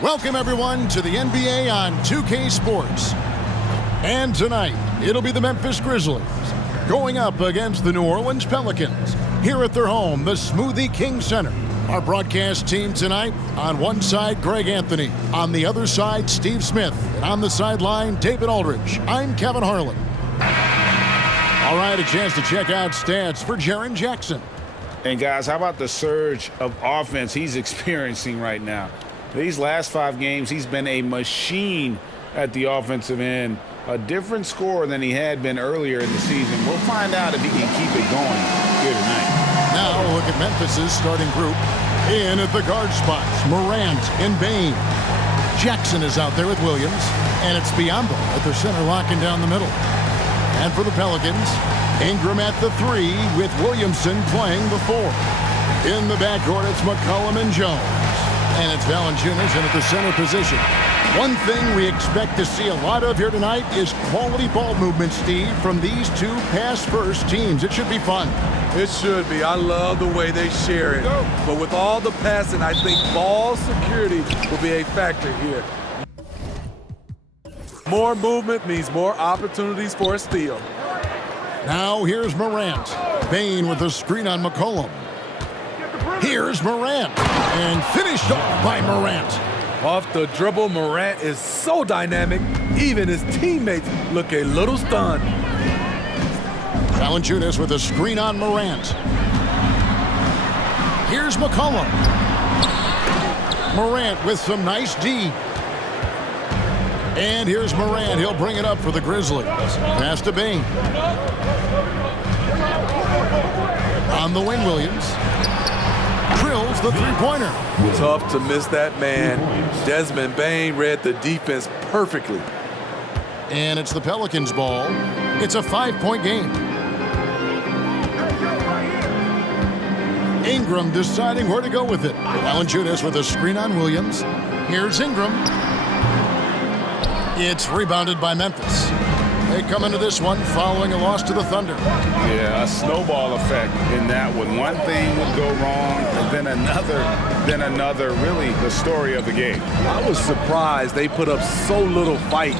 Welcome, everyone, to the NBA on 2K Sports. And tonight, it'll be the Memphis Grizzlies going up against the New Orleans Pelicans here at their home, the Smoothie King Center. Our broadcast team tonight, on one side, Greg Anthony. On the other side, Steve Smith. And on the sideline, David Aldridge. I'm Kevin Harlan. All right, a chance to check out stats for Jaren Jackson. And, guys, how about the surge of offense he's experiencing right now? These last 5 games, he's been a machine at the offensive end. A different scorer than he had been earlier in the season. We'll find out if he can keep it going here tonight. Now we'll look at Memphis's starting group. In at the guard spots, Morant and Bane. Jackson is out there with Williams, and it's Biyombo at the center locking down the middle. And for the Pelicans, Ingram at the 3 with Williamson playing the 4. In the backcourt, it's McCollum and Jones. And it's Valanciunas in at the center position. One thing we expect to see a lot of here tonight is quality ball movement, Steve, from these two pass-first teams. It should be fun. It should be. I love the way they share it. But with all the passing, I think ball security will be a factor here. More movement means more opportunities for a steal. Now here's Morant. Bane with a screen on McCollum. Here's Morant, and finished off by Morant. Off the dribble, Morant is so dynamic, even his teammates look a little stunned. Valanciunas with a screen on Morant. Here's McCollum. Morant with some nice D. And here's Morant. He'll bring it up for the Grizzlies. Pass to Bane. On the wing, Williams. Drills the three-pointer. Tough to miss that man. Desmond Bane read the defense perfectly. And it's the Pelicans' ball. It's a 5-point game. Ingram deciding where to go with it. Valanciunas with a screen on Williams. Here's Ingram. It's rebounded by Memphis. They come into this one following a loss to the Thunder. Yeah, a snowball effect in that one. One thing would go wrong, and then another. Really the story of the game. I was surprised they put up so little fight.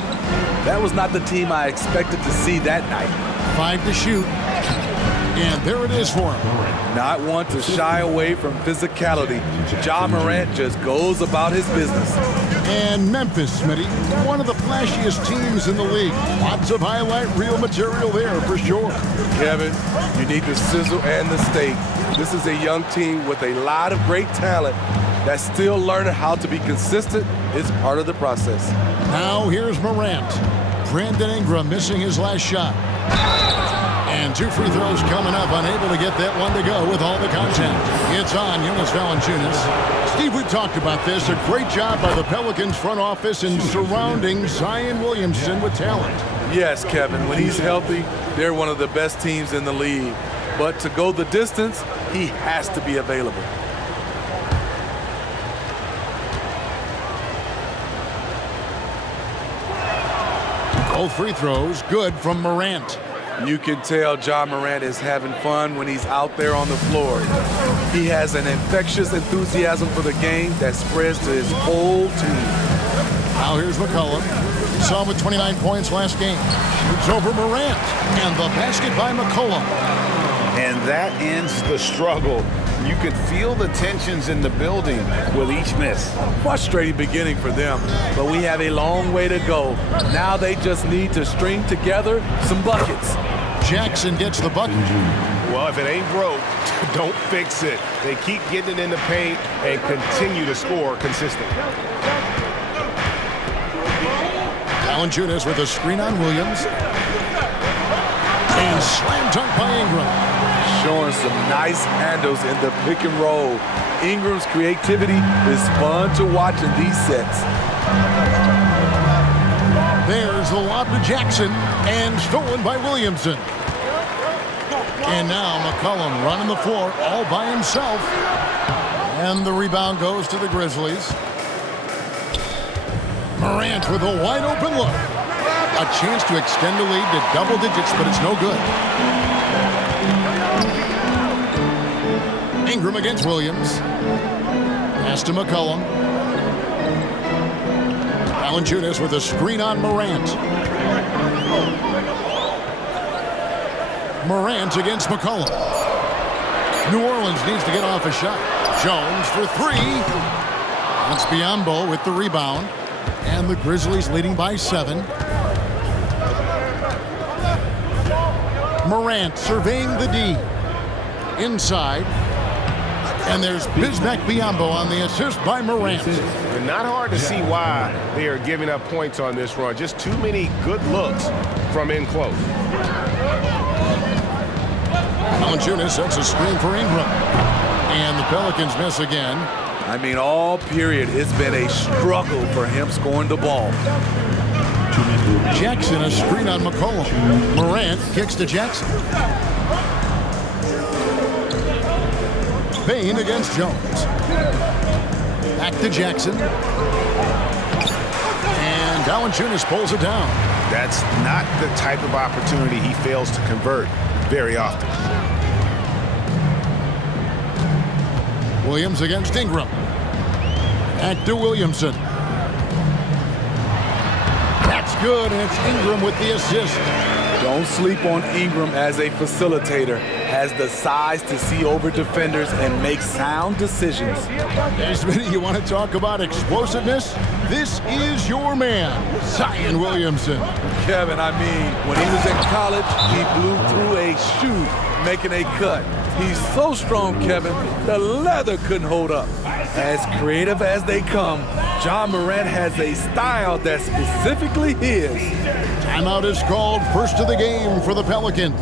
That was not the team I expected to see that night. 5 to shoot. And there it is for him. Not one to shy away from physicality. Ja Morant just goes about his business. And Memphis, Smitty, one of the flashiest teams in the league. Lots of highlight reel material there for sure. Kevin, you need the sizzle and the steak. This is a young team with a lot of great talent that's still learning how to be consistent. It's part of the process. Now here's Morant. Brandon Ingram missing his last shot. And 2 free throws coming up, unable to get that one to go with all the contact. It's on Jonas Valanciunas. Steve, we've talked about this. A great job by the Pelicans front office in surrounding Zion Williamson with talent. Yes, Kevin. When he's healthy, they're one of the best teams in the league. But to go the distance, he has to be available. Both free throws good from Morant. You can tell Ja Morant is having fun when he's out there on the floor. He has an infectious enthusiasm for the game that spreads to his whole team. Now here's McCollum. Saw him with 29 points last game. Shoots over Morant. And the basket by McCollum. And that ends the struggle. You could feel the tensions in the building with each miss. Frustrating beginning for them, but we have a long way to go. Now they just need to string together some buckets. Jackson gets the bucket. Well, if it ain't broke, don't fix it. They keep getting it in the paint and continue to score consistently. Valanciunas with a screen on Williams. And slam dunk by Ingram. Showing some nice handles in the pick and roll. Ingram's creativity is fun to watch in these sets. There's the lob to Jackson, and stolen by Williamson. And now McCollum running the floor all by himself. And the rebound goes to the Grizzlies. Morant with a wide open look. A chance to extend the lead to double digits, but it's no good. Ingram against Williams. Pass to McCollum. Valanciunas with a screen on Morant. Morant against McCollum. New Orleans needs to get off a shot. Jones for three. That's Biyombo with the rebound. And the Grizzlies leading by 7. Morant surveying the D. Inside. And there's Bismack Biyombo on the assist by Morant. Not hard to see why they are giving up points on this run. Just too many good looks from in close. Valanciunas sets a screen for Ingram. And the Pelicans miss again. I mean, all period, it's been a struggle for him scoring the ball. Jackson a screen on McCollum. Morant kicks to Jackson. Payne against Jones. Back to Jackson. And Valanciunas pulls it down. That's not the type of opportunity he fails to convert very often. Williams against Ingram. Back to Williamson. That's good, and it's Ingram with the assist. Don't sleep on Ingram as a facilitator. Has the size to see over defenders and make sound decisions. Smitty, you want to talk about explosiveness? This is your man, Zion Williamson. Kevin, I mean, when he was in college, he blew through a shoe making a cut. He's so strong, Kevin, the leather couldn't hold up. As creative as they come, John Morant has a style that's specifically his. Timeout is called, first of the game for the Pelicans.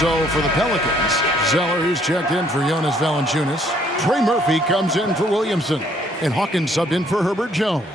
So for the Pelicans, Zeller, who's checked in for Jonas Valanciunas. Trey Murphy comes in for Williamson. And Hawkins subbed in for Herbert Jones.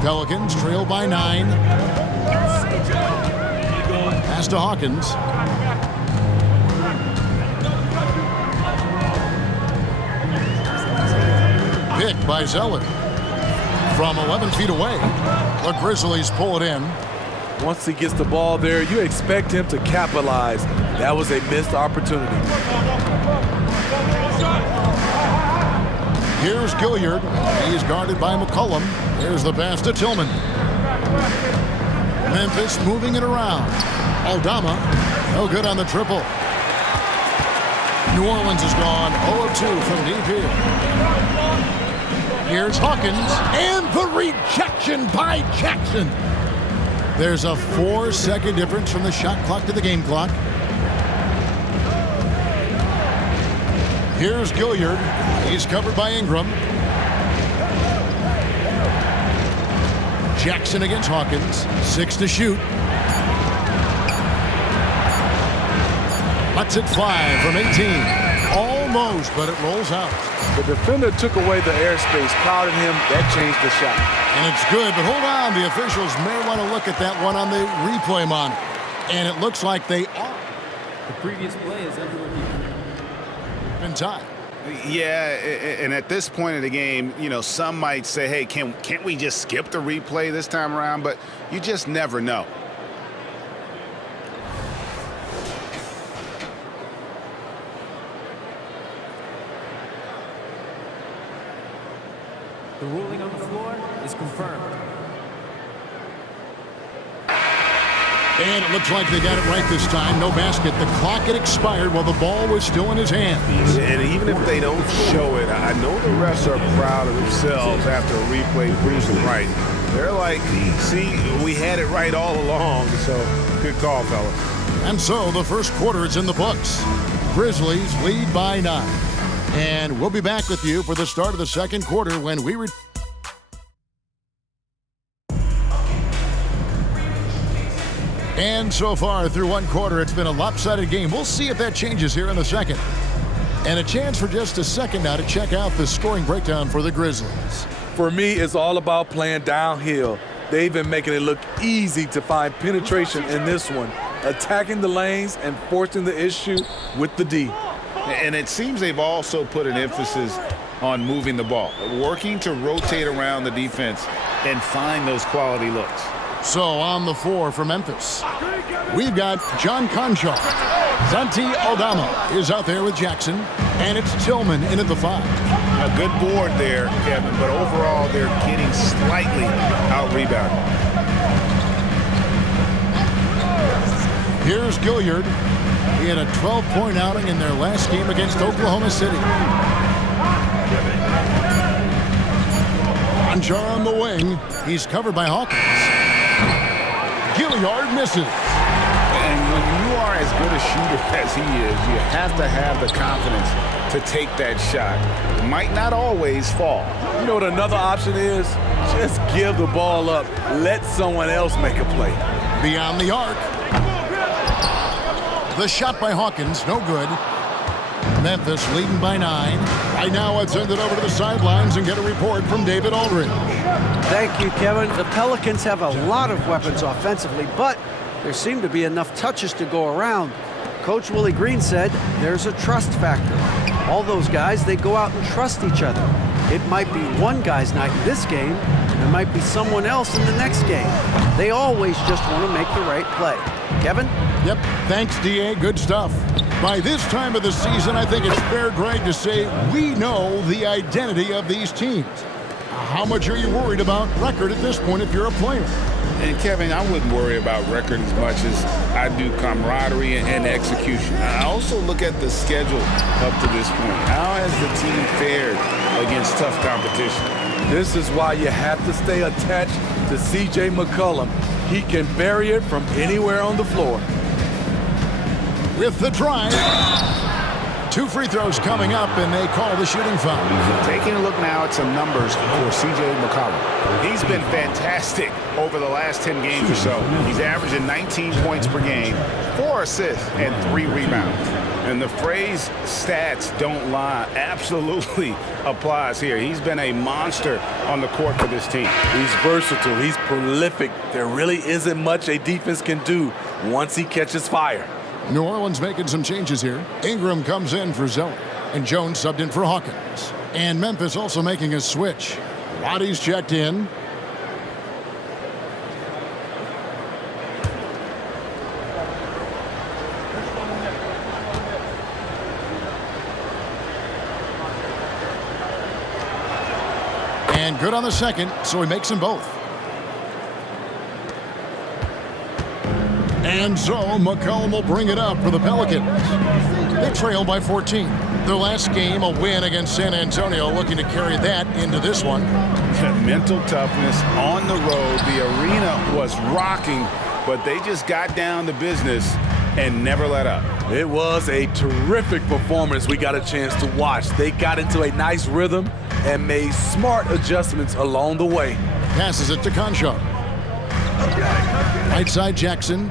Pelicans trail by 9. Pass to Hawkins. Picked by Zeller. From 11 feet away. The Grizzlies pull it in. Once he gets the ball there, you expect him to capitalize. That was a missed opportunity. Here's Gilliard. He's guarded by McCollum. There's the pass to Tillman. Memphis moving it around. Aldama, no good on the triple. New Orleans is gone 0 of 2 from deep here. Here's Hawkins, and the rejection by Jackson. There's a 4-second difference from the shot clock to the game clock. Here's Gilliard. He's covered by Ingram. Jackson against Hawkins. 6 to shoot. Lets it fly from 18. Almost, but it rolls out. The defender took away the airspace, crowded him. That changed the shot. And it's good, but hold on. The officials may want to look at that one on the replay monitor. And it looks like they are. The previous play is under review. In time. Yeah, and at this point of the game, you know, some might say, hey, can't we just skip the replay this time around? But you just never know. The ruling on the floor is confirmed. And it looks like they got it right this time. No basket. The clock had expired while the ball was still in his hand. And even if they don't show it, I know the refs are proud of themselves after a replay proves them right. They're like, see, we had it right all along. So, good call, fellas. And so the first quarter is in the books. Grizzlies lead by 9. And we'll be back with you for the start of the second quarter when we return. And so far through one quarter, it's been a lopsided game. We'll see if that changes here in the second. And a chance for just a second now to check out the scoring breakdown for the Grizzlies. For me, it's all about playing downhill. They've been making it look easy to find penetration in this one, attacking the lanes and forcing the issue with the D. And it seems they've also put an emphasis on moving the ball, working to rotate around the defense and find those quality looks. So on the floor for Memphis, we've got John Conchar. Santi Aldama is out there with Jackson, and it's Tillman in at the 5. A good board there, Kevin, but overall they're getting slightly out-rebounded. Here's Gilliard. He had a 12-point outing in their last game against Oklahoma City. Conchar on the wing. He's covered by Hawkins. Gilliard misses. And when you are as good a shooter as he is, you have to have the confidence to take that shot. It might not always fall. You know what another option is? Just give the ball up. Let someone else make a play. Beyond the arc. The shot by Hawkins, no good. Memphis leading by 9. Right now, let's send it over to the sidelines and get a report from David Aldridge. Thank you, Kevin. The Pelicans have a lot of weapons offensively, but there seem to be enough touches to go around. Coach Willie Green said there's a trust factor. All those guys, they go out and trust each other. It might be one guy's night in this game, and it might be someone else in the next game. They always just want to make the right play. Kevin? Yep, thanks, D.A. Good stuff. By this time of the season, I think it's fair, Greg, to say we know the identity of these teams. How much are you worried about record at this point if you're a player? And Kevin, I wouldn't worry about record as much as I do camaraderie and execution. I also look at the schedule up to this point. How has the team fared against tough competition? This is why you have to stay attached to C.J. McCollum. He can bury it from anywhere on the floor. With the drive. 2 free throws coming up, and they call the shooting foul. Taking a look now at some numbers for C.J. McCollum. He's been fantastic over the last 10 games or so. He's averaging 19 points per game, 4 assists, and 3 rebounds. And the phrase stats don't lie absolutely applies here. He's been a monster on the court for this team. He's versatile. He's prolific. There really isn't much a defense can do once he catches fire. New Orleans making some changes here. Ingram comes in for Zeller, and Jones subbed in for Hawkins. And Memphis also making a switch. Waddy's checked in. And good on the second, so he makes them both. And so McCollum will bring it up for the Pelicans. They trail by 14. Their last game, a win against San Antonio, looking to carry that into this one. Mental toughness on the road. The arena was rocking, but they just got down to business and never let up. It was a terrific performance we got a chance to watch. They got into a nice rhythm and made smart adjustments along the way. Passes it to Conchar. Right side Jackson.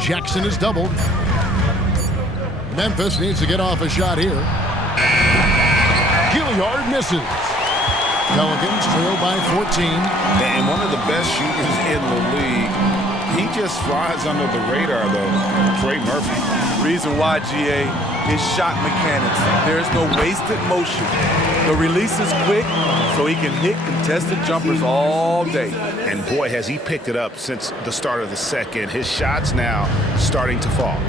Jackson is doubled. Memphis needs to get off a shot here. Gilliard misses. Pelicans trail by 14. And one of the best shooters in the league. He just flies under the radar, though. Trey Murphy. Reason why, GA, is shot mechanics. There's no wasted motion. The release is quick, so he can hit contested jumpers all day. And boy, has he picked it up since the start of the second. His shots now starting to fall.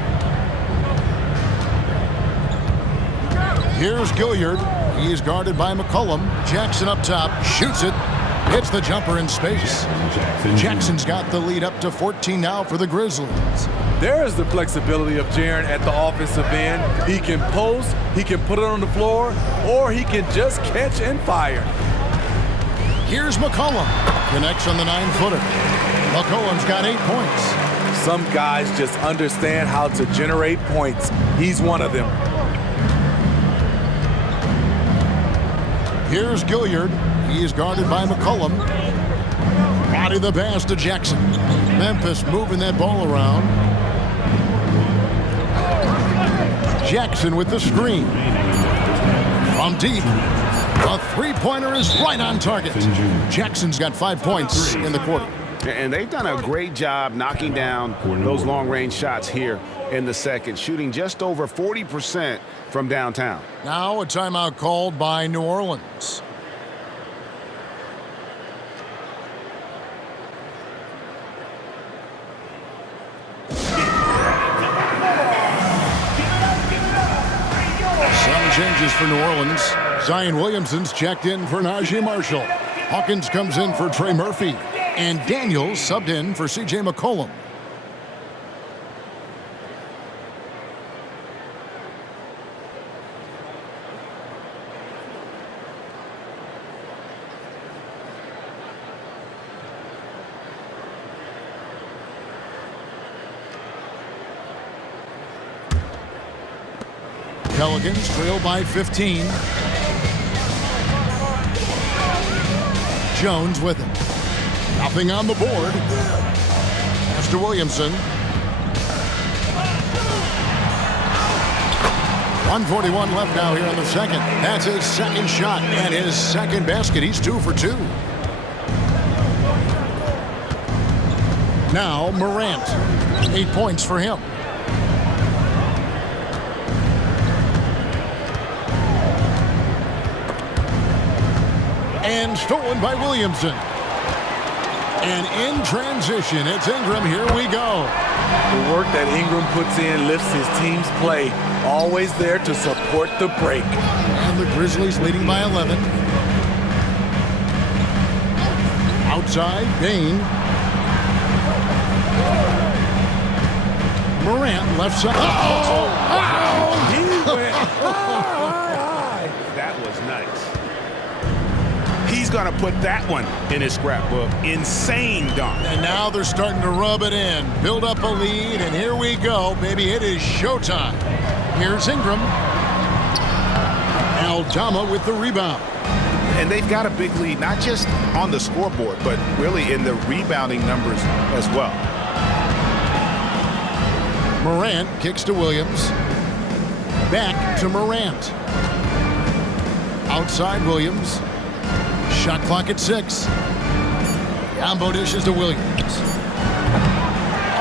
Here's Gilliard. He's guarded by McCollum. Jackson up top, shoots it. Hits the jumper in space. Jackson's got the lead up to 14 now for the Grizzlies. There's the flexibility of Jaren at the offensive end. He can post, he can put it on the floor, or he can just catch and fire. Here's McCollum. Connects on the 9-footer. McCollum's got 8 points. Some guys just understand how to generate points. He's one of them. Here's Gilliard. He is guarded by McCollum. Body the pass to Jackson. Memphis moving that ball around. Jackson with the screen. From deep. A three-pointer is right on target. Jackson's got 5 points in the quarter. And they've done a great job knocking down those long-range shots here in the second, shooting just over 40% from downtown. Now a timeout called by New Orleans. Some changes for New Orleans. Zion Williamson's checked in for Najee Marshall. Hawkins comes in for Trey Murphy. And Daniels subbed in for C.J. McCollum. Pelicans trail by 15. Jones with it. Nothing on the board. Pass to Williamson. 1:41 left now here in the second. That's his second shot and his second basket. He's 2 for 2. Now Morant. 8 points for him. And stolen by Williamson. And in transition, it's Ingram. Here we go. The work that Ingram puts in lifts his team's play. Always there to support the break. And the Grizzlies leading by 11. Outside, Bain. Morant left side. He went high. That was nice. He's going to put that one in his scrapbook. Insane dunk. And now they're starting to rub it in. Build up a lead, and here we go. Baby, it is showtime. Here's Ingram. Aldama with the rebound. And they've got a big lead, not just on the scoreboard, but really in the rebounding numbers as well. Morant kicks to Williams. Back to Morant. Outside Williams. Shot clock at 6. Combo dishes to Williams.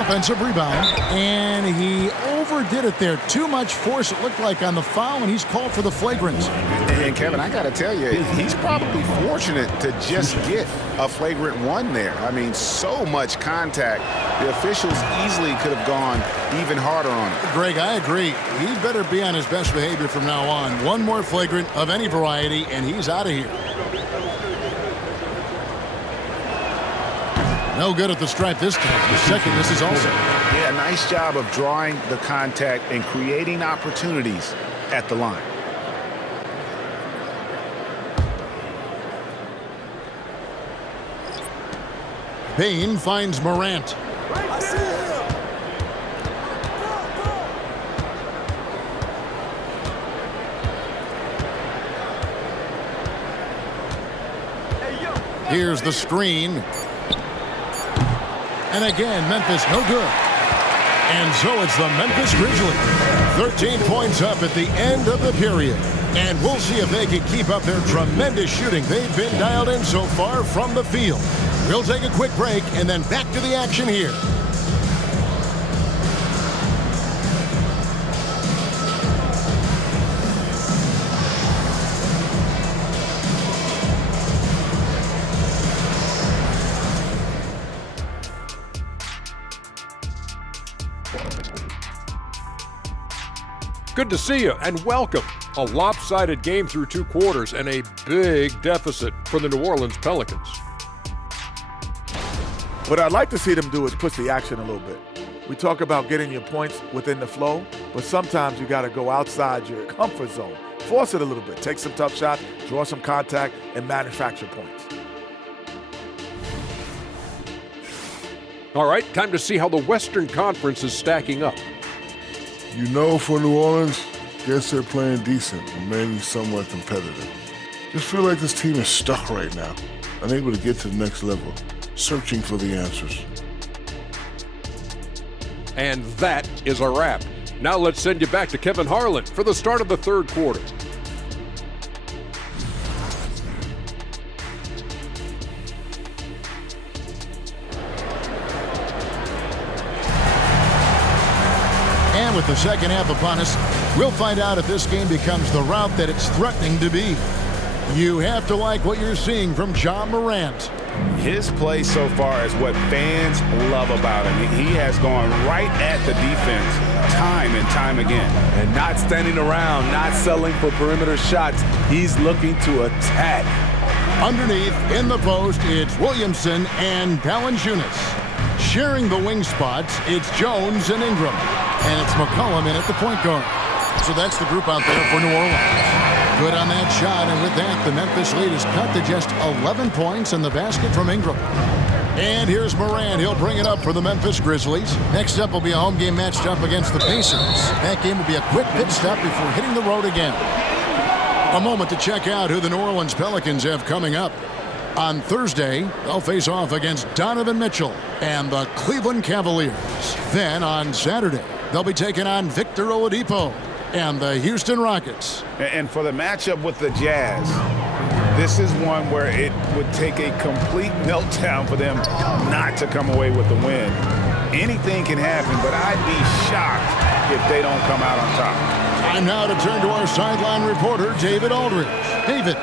Offensive rebound. And he overdid it there. Too much force, it looked like, on the foul, and he's called for the flagrant. And Kevin, I got to tell you, he's probably fortunate to just get a flagrant 1 there. I mean, so much contact. The officials easily could have gone even harder on it. Greg, I agree. He better be on his best behavior from now on. One more flagrant of any variety, and he's out of here. No good at the stripe this time. The second, this is also. Yeah, nice job of drawing the contact and creating opportunities at the line. Bain finds Morant. I see him. Here's the screen. And again, Memphis no good. And so it's the Memphis Grizzlies. 13 points up at the end of the period. And we'll see if they can keep up their tremendous shooting they've been dialed in so far from the field. We'll take a quick break and then back to the action here. Good to see you and welcome. A lopsided game through 2 quarters and a big deficit for the New Orleans Pelicans. What I'd like to see them do is push the action a little bit. We talk about getting your points within the flow, but sometimes you got to go outside your comfort zone. Force it a little bit. Take some tough shots, draw some contact, and manufacture points. All right, time to see how the Western Conference is stacking up. You know, for New Orleans, guess they're playing decent, remaining somewhat competitive. Just feel like this team is stuck right now, unable to get to the next level, searching for the answers. And that is a wrap. Now let's send you back to Kevin Harlan for the start of the 3rd quarter. And with the second half upon us, we'll find out if this game becomes the rout that it's threatening to be. You have to like what you're seeing from Ja Morant. His play so far is what fans love about him. He has gone right at the defense time and time again. And not standing around, not settling for perimeter shots. He's looking to attack. Underneath, in the post, it's Williamson and Valanciunas. Sharing the wing spots, it's Jones and Ingram. And it's McCollum in at the point guard. So that's the group out there for New Orleans. Good on that shot, and with that, the Memphis lead is cut to just 11 points in the basket from Ingram. And here's Morant. He'll bring it up for the Memphis Grizzlies. Next up will be a home game matched up against the Pacers. That game will be a quick pit stop before hitting the road again. A moment to check out who the New Orleans Pelicans have coming up. On Thursday, they'll face off against Donovan Mitchell and the Cleveland Cavaliers. Then on Saturday, they'll be taking on Victor Oladipo and the Houston Rockets. And for the matchup with the Jazz, this is one where it would take a complete meltdown for them not to come away with the win. Anything can happen, but I'd be shocked if they don't come out on top. Time now to turn to our sideline reporter, David Aldridge. David.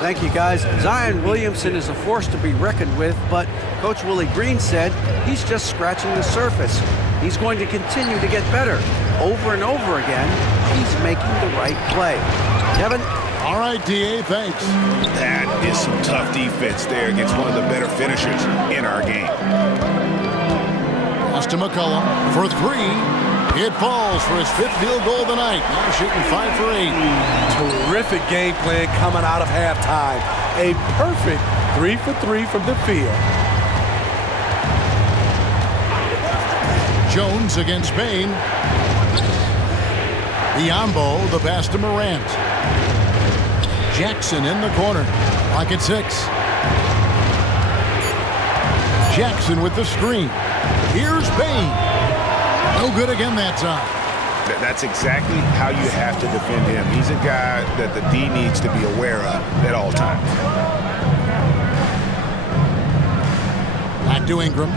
Thank you, guys. Zion Williamson is a force to be reckoned with, but Coach Willie Green said he's just scratching the surface. He's going to continue to get better. Over and over again, he's making the right play. Kevin? All right, D.A., thanks. That is some tough defense there against one of the better finishers in our game. Pass to McCollum for 3. It falls for his 5th field goal of the night. Now shooting 5 for 8. Terrific game plan coming out of halftime. A perfect 3 for 3 from the field. Jones against Bain. Biombo, the pass to Morant. Jackson in the corner. Clock at 6. Jackson with the screen. Here's Bain. No good again that time. That's exactly how you have to defend him. He's a guy that the D needs to be aware of at all times. Back to Ingram.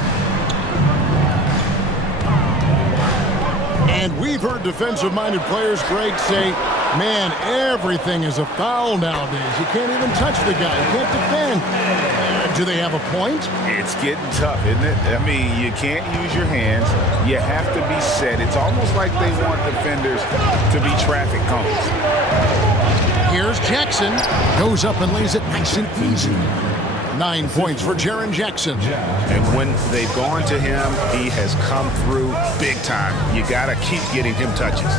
And we've heard defensive-minded players, Greg, say, man, everything is a foul nowadays. You can't even touch the guy. You can't defend. Do they have a point? It's getting tough, isn't it? I mean, you can't use your hands. You have to be set. It's almost like they want defenders to be traffic cones. Here's Jackson. Goes up and lays it nice and easy. 9 points for Jaren Jackson. And when they've gone to him, he has come through big time. You got to keep getting him touches.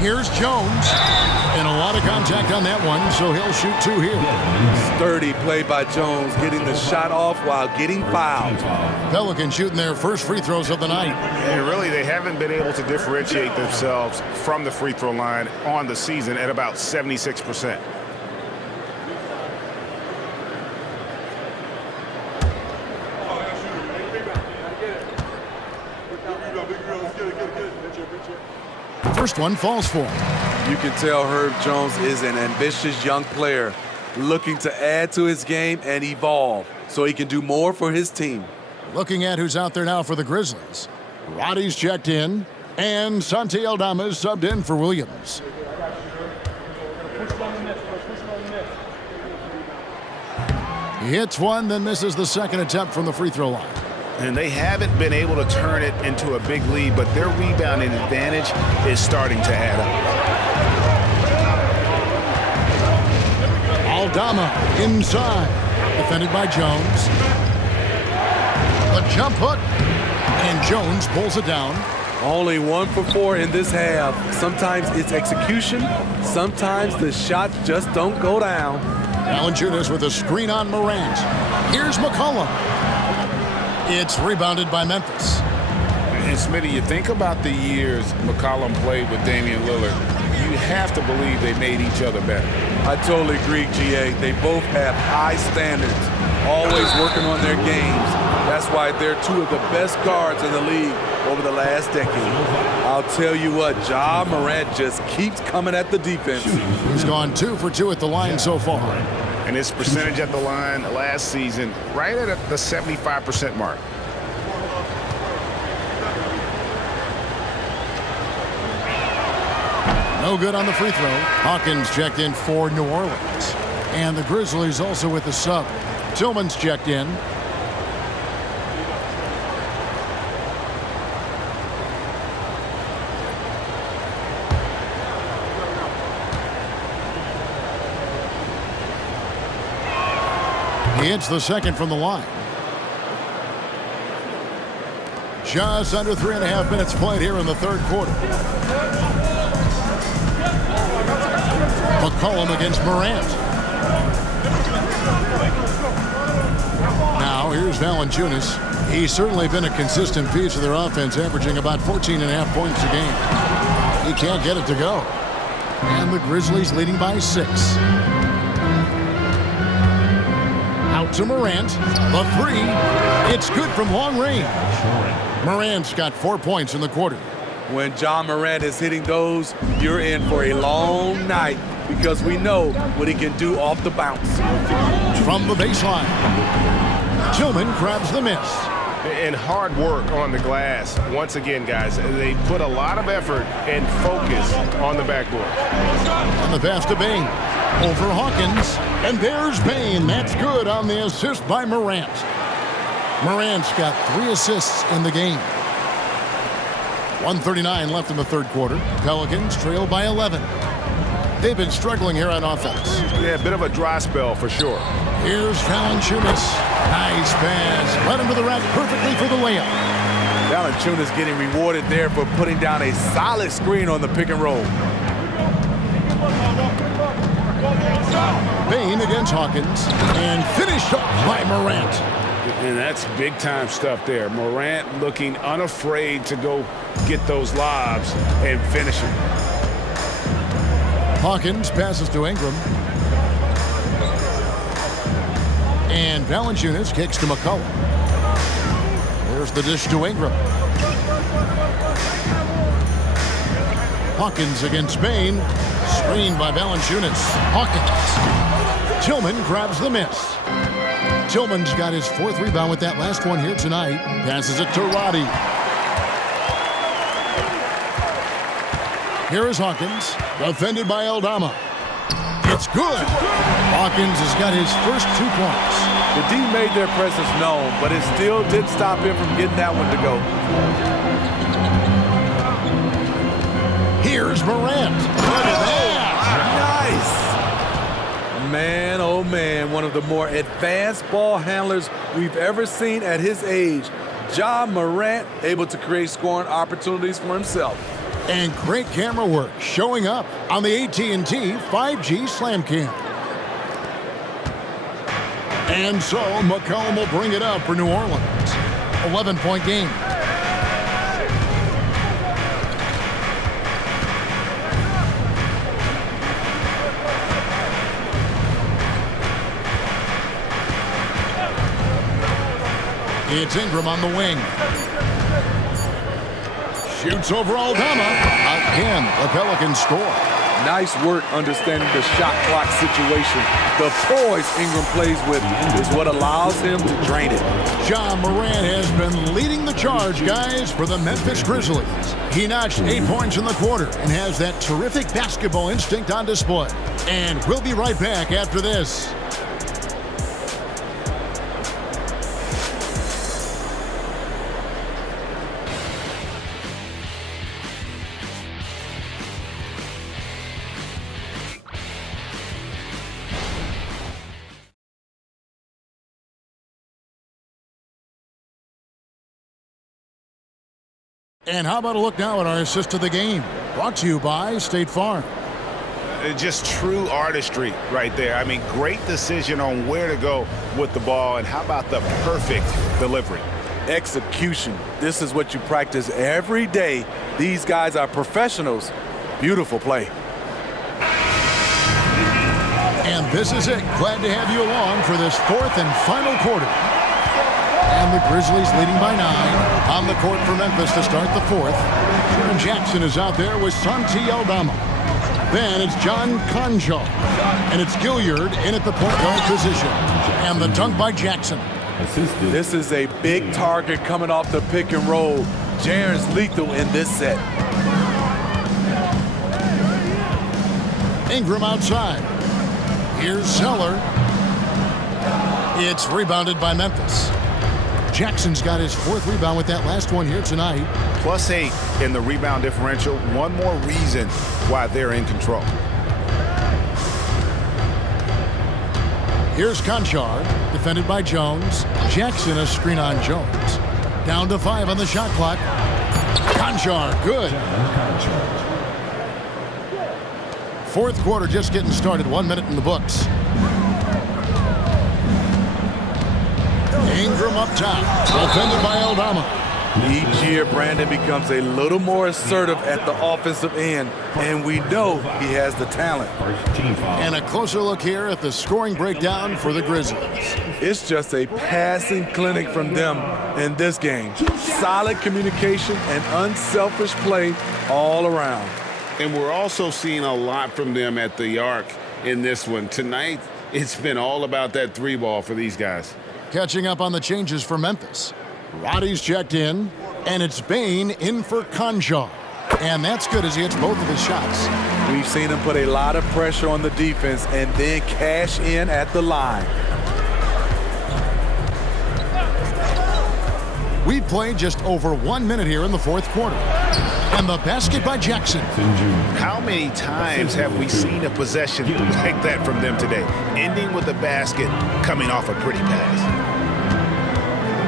Here's Jones. And a lot of contact on that one, so he'll shoot 2 here. Sturdy play by Jones, getting the shot off while getting fouled. Pelicans shooting their first free throws of the night. And really, they haven't been able to differentiate themselves from the free throw line on the season at about 76%. First one falls for him. You can tell Herb Jones is an ambitious young player looking to add to his game and evolve so he can do more for his team. Looking at who's out there now for the Grizzlies. Roddy's checked in, and Santi Aldama is subbed in for Williams. He hits one, then misses the second attempt from the free throw line. And they haven't been able to turn it into a big lead, but their rebounding advantage is starting to add up. Aldama inside. Defended by Jones. The jump hook. And Jones pulls it down. Only 1 for 4 in this half. Sometimes it's execution. Sometimes the shots just don't go down. Valanciunas with a screen on Morant. Here's McCollum. It's rebounded by Memphis. And Smitty, you think about the years McCollum played with Damian Lillard, you have to believe they made each other better. I totally agree, GA. They both have high standards, always working on their games. That's why they're two of the best guards in the league over the last decade. I'll tell you what, Ja Morant just keeps coming at the defense. He's gone 2 for 2 at the line so far. And his percentage at the line last season, right at the 75% mark. No good on the free throw. Hawkins checked in for New Orleans. And the Grizzlies also with the sub. Tillman's checked in. He hits the second from the line. Just under 3.5 minutes played here in the third quarter. McCollum against Morant. Now here's Valanciunas. He's certainly been a consistent piece of their offense, averaging about 14.5 points a game. He can't get it to go. And the Grizzlies leading by 6. Out to Morant. The 3. It's good from long range. Morant's got 4 points in the quarter. When Ja Morant is hitting those, you're in for a long night because we know what he can do off the bounce. From the baseline, Tillman grabs the miss. And hard work on the glass. Once again, guys, they put a lot of effort and focus on the backboard. On the pass to Bain. Over Hawkins. And there's Bain. That's good on the assist by Morant. Morant's got 3 assists in the game. 1:39 left in the third quarter. Pelicans trail by 11. They've been struggling here on offense. Yeah, a bit of a dry spell for sure. Here's Valanciunas. Nice pass. Led him to the rack perfectly for the layup. Valanciunas getting rewarded there for putting down a solid screen on the pick and roll. Bain against Hawkins. And finished off by Morant. And that's big-time stuff there. Morant looking unafraid to go get those lobs and finish them. Hawkins passes to Ingram. And Valanciunas kicks to McCollum. There's the dish to Ingram. Hawkins against Bain. Screened by Valanciunas. Hawkins. Tillman grabs the miss. Tillman's got his 4th rebound with that last one here tonight. Passes it to Roddy. Here is Hawkins, defended by Aldama. It's good. Hawkins has got his first 2 points. The D made their presence known, but it still didn't stop him from getting that one to go. Here's Morant. Look at that. Nice. Man, oh man, one of the more advanced ball handlers we've ever seen at his age. Ja Morant able to create scoring opportunities for himself. And great camera work showing up on the AT&T 5G Slam Cam. And so McCollum will bring it up for New Orleans. 11-point game. It's Ingram on the wing. Shoots over Aldama. Again, the Pelicans score. Nice work understanding the shot clock situation. The poise Ingram plays with is what allows him to drain it. Ja Morant has been leading the charge, guys, for the Memphis Grizzlies. He notched 8 points in the quarter and has that terrific basketball instinct on display. And we'll be right back after this. And how about a look now at our assist of the game? Brought to you by State Farm. Just true artistry right there. I mean, great decision on where to go with the ball, and how about the perfect delivery? Execution. This is what you practice every day. These guys are professionals. Beautiful play. And this is it. Glad to have you along for this fourth and final quarter. And the Grizzlies leading by 9 on the court for Memphis to start the fourth. Jaren Jackson is out there with Santi Aldama. Then it's John Conjar. And it's Gilliard in at the point guard position. And the dunk by Jackson. This is a big target coming off the pick and roll. Jaren's lethal in this set. Ingram outside. Here's Zeller. It's rebounded by Memphis. Jackson's got his 4th rebound with that last one here tonight. +8 in the rebound differential. One more reason why they're in control. Here's Conchar, defended by Jones. Jackson a screen on Jones. Down to 5 on the shot clock. Conchar, good. 4th quarter just getting started. 1 minute in the books. Ingram up top, defended by Aldama. Each year, Brandon becomes a little more assertive at the offensive end, and we know he has the talent. And a closer look here at the scoring breakdown for the Grizzlies. It's just a passing clinic from them in this game. Solid communication and unselfish play all around. And we're also seeing a lot from them at the arc in this one. Tonight, it's been all about that 3-ball for these guys. Catching up on the changes for Memphis. Roddy's checked in, and it's Bain in for Conjar. And that's good as he hits both of his shots. We've seen him put a lot of pressure on the defense and then cash in at the line. We've played just over 1 minute here in the 4th quarter. And the basket by Jackson. How many times have we seen a possession like that from them today? Ending with a basket, coming off a pretty pass.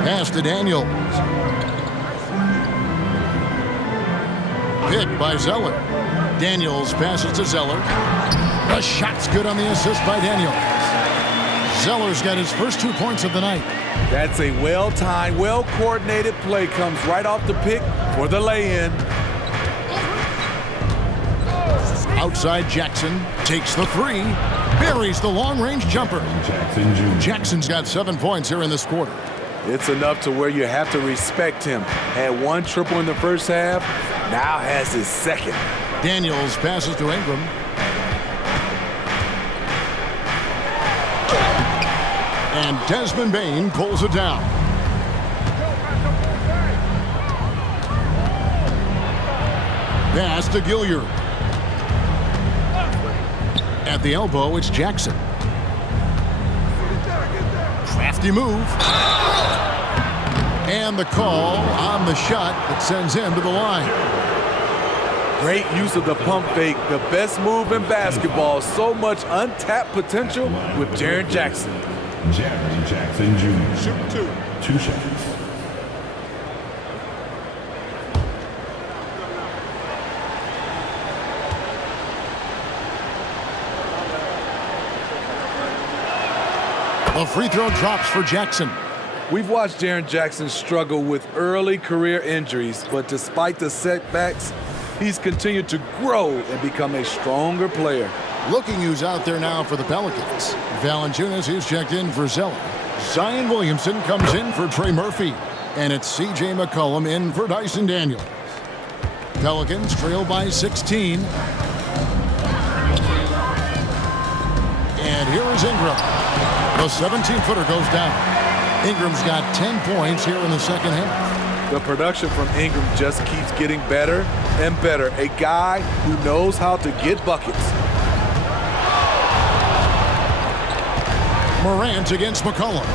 Pass to Daniels. Pick by Zeller. Daniels passes to Zeller. The shot's good on the assist by Daniels. Zeller's got his first 2 points of the night. That's a well-timed, well-coordinated play. Comes right off the pick for the lay-in. Outside Jackson takes the 3. Buries the long-range jumper. Jackson's got 7 points here in this quarter. It's enough to where you have to respect him. Had 1 triple in the first half, now has his 2nd. Daniels passes to Ingram. And Desmond Bain pulls it down. Pass to Gilliard. At the elbow, it's Jackson. Crafty move. And the call on the shot that sends him to the line. Great use of the pump fake, the best move in basketball. So much untapped potential with Jaren Jackson. Jaren Jackson Jr. Shoot 2. 2 shots. The free throw drops for Jackson. We've watched Jaren Jackson struggle with early career injuries, but despite the setbacks, he's continued to grow and become a stronger player. Looking who's out there now for the Pelicans. Valanciunas, who's checked in for Zeller. Zion Williamson comes in for Trey Murphy. And it's C.J. McCollum in for Dyson Daniels. Pelicans trail by 16. And here is Ingram. The 17-footer goes down. Ingram's got 10 points here in the second half. The production from Ingram just keeps getting better and better. A guy who knows how to get buckets. Morant against McCollum.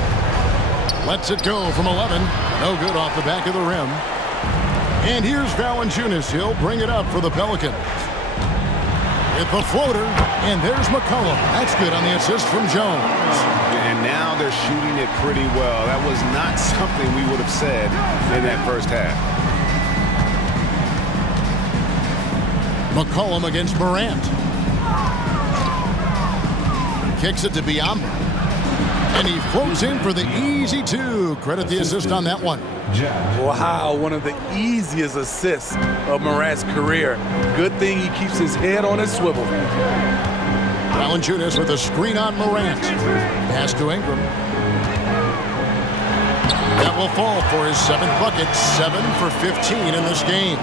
Lets it go from 11. No good off the back of the rim. And here's Valanciunas. He'll bring it up for the Pelicans. With the floater, and there's McCollum. That's good on the assist from Jones. And now they're shooting it pretty well. That was not something we would have said in that first half. McCollum against Morant. Kicks it to Biombo. And he floats in for the easy two. Credit the assist on that one. Wow, one of the easiest assists of Morant's career. Good thing he keeps his head on his swivel. Valanciunas with a screen on Morant. Pass to Ingram. That will fall for his 7th bucket. 7 for 15 in this game.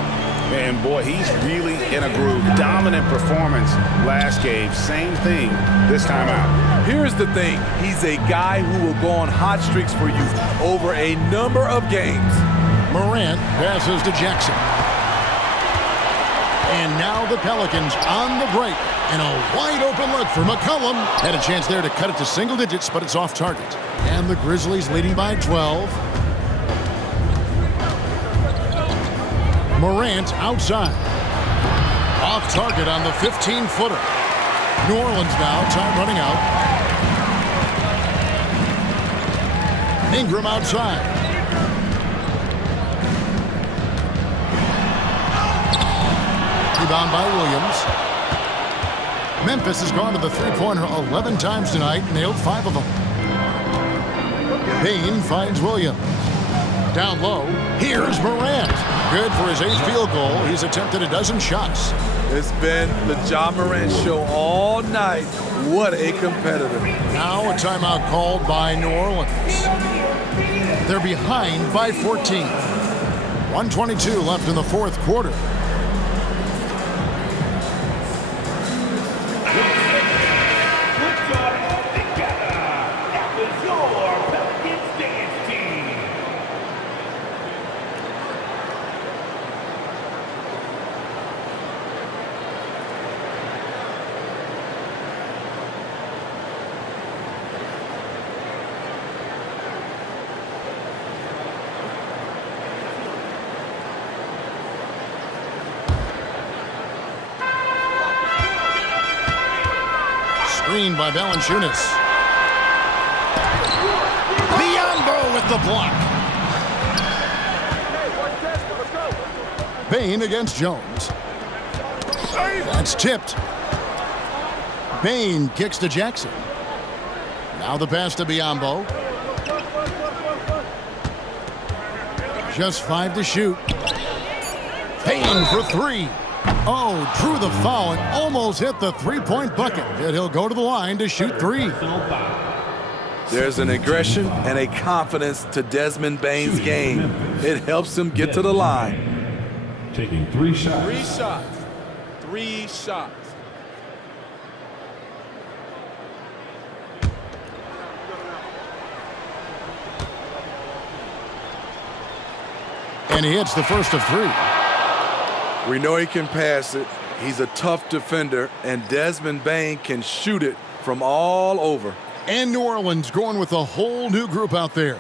And boy, he's really in a groove. Dominant performance last game. Same thing this time out. Here's the thing. He's a guy who will go on hot streaks for you over a number of games. Morant passes to Jackson. And now the Pelicans on the break. And a wide open look for McCollum. Had a chance there to cut it to single digits, but it's off target. And the Grizzlies leading by 12. Morant outside. Off target on the 15-footer. New Orleans now, time running out. Ingram outside. Rebound by Williams. Memphis has gone to the three-pointer 11 times tonight, nailed 5 of them. Payne finds Williams. Down low, here's Morant. Good for his 8th field goal. He's attempted a dozen shots. It's been the Ja Morant show all night. What a competitor. Now a timeout called by New Orleans. They're behind by 14. 1:22 left in the 4th quarter. Screen by Valanciunas. Biombo with the block. Payne against Jones. That's tipped. Payne kicks to Jackson. Now the pass to Biombo. Just 5 to shoot. Payne for 3. Oh, drew the foul and almost hit the three-point bucket. Yet he'll go to the line to shoot 3. There's an aggression and a confidence to Desmond Bane's game. It helps him get to the line. Taking 3 shots. 3 shots. 3 shots. And he hits the first of 3. We know he can pass it. He's a tough defender, and Desmond Bane can shoot it from all over. And New Orleans going with a whole new group out there.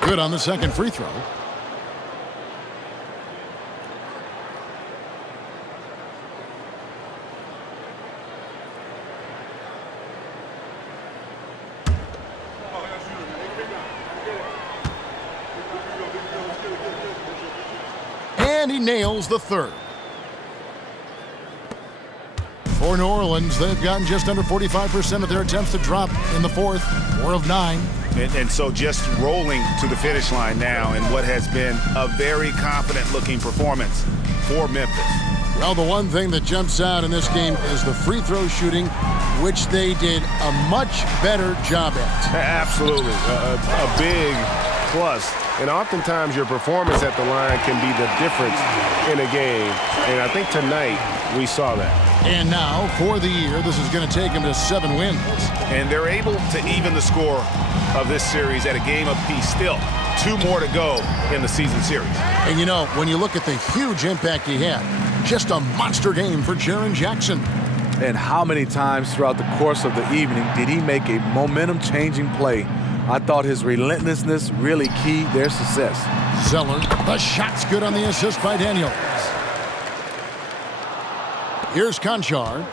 Good on the second free throw. And he nails the third. For New Orleans, they've gotten just under 45% of their attempts to drop in the 4th, 4 of 9. And so just rolling to the finish line now in what has been a very confident-looking performance for Memphis. Well, the one thing that jumps out in this game is the free throw shooting, which they did a much better job at. Absolutely. A big plus. And oftentimes your performance at the line can be the difference in a game. And I think tonight we saw that. And now, for the year, this is going to take them to 7 wins. And they're able to even the score of this series at a game apiece. Still, 2 more to go in the season series. And you know, when you look at the huge impact he had, just a monster game for Jaren Jackson. And how many times throughout the course of the evening did he make a momentum-changing play? I thought his relentlessness really keyed their success. Zeller, the shot's good on the assist by Daniels. Here's Conchar.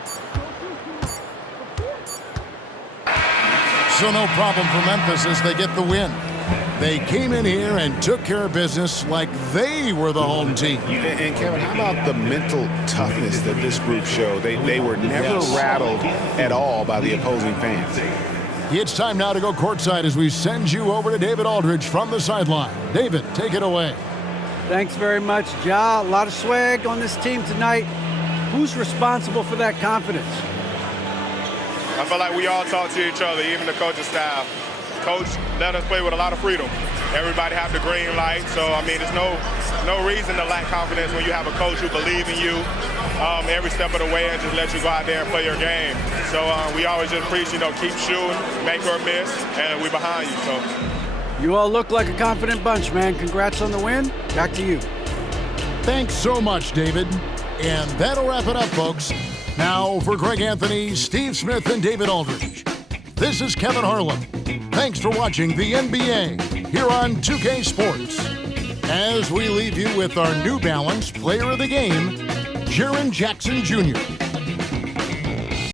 So no problem for Memphis as they get the win. They came in here and took care of business like they were the home team. And Kevin, how about the mental toughness that this group showed? They were never rattled at all by the opposing fans. It's time now to go courtside as we send you over to David Aldridge from the sideline. David, take it away. Thanks very much, Ja. A lot of swag on this team tonight. Who's responsible for that confidence? I feel like we all talk to each other, even the coaching staff. Coach let us play with a lot of freedom. Everybody have the green light, so I mean, there's no reason to lack confidence when you have a coach who believes in you every step of the way and just let you go out there and play your game. So we always just preach, keep shooting, make or miss, and we're behind you. So You all look like a confident bunch, man. Congrats on the win. Back to you. Thanks so much, David. And that'll wrap it up, folks. Now for Greg Anthony, Steve Smith, and David Aldridge, this is Kevin Harlan. Thanks for watching the NBA here on 2K Sports. As we leave you with our New Balance Player of the Game, Jaren Jackson Jr.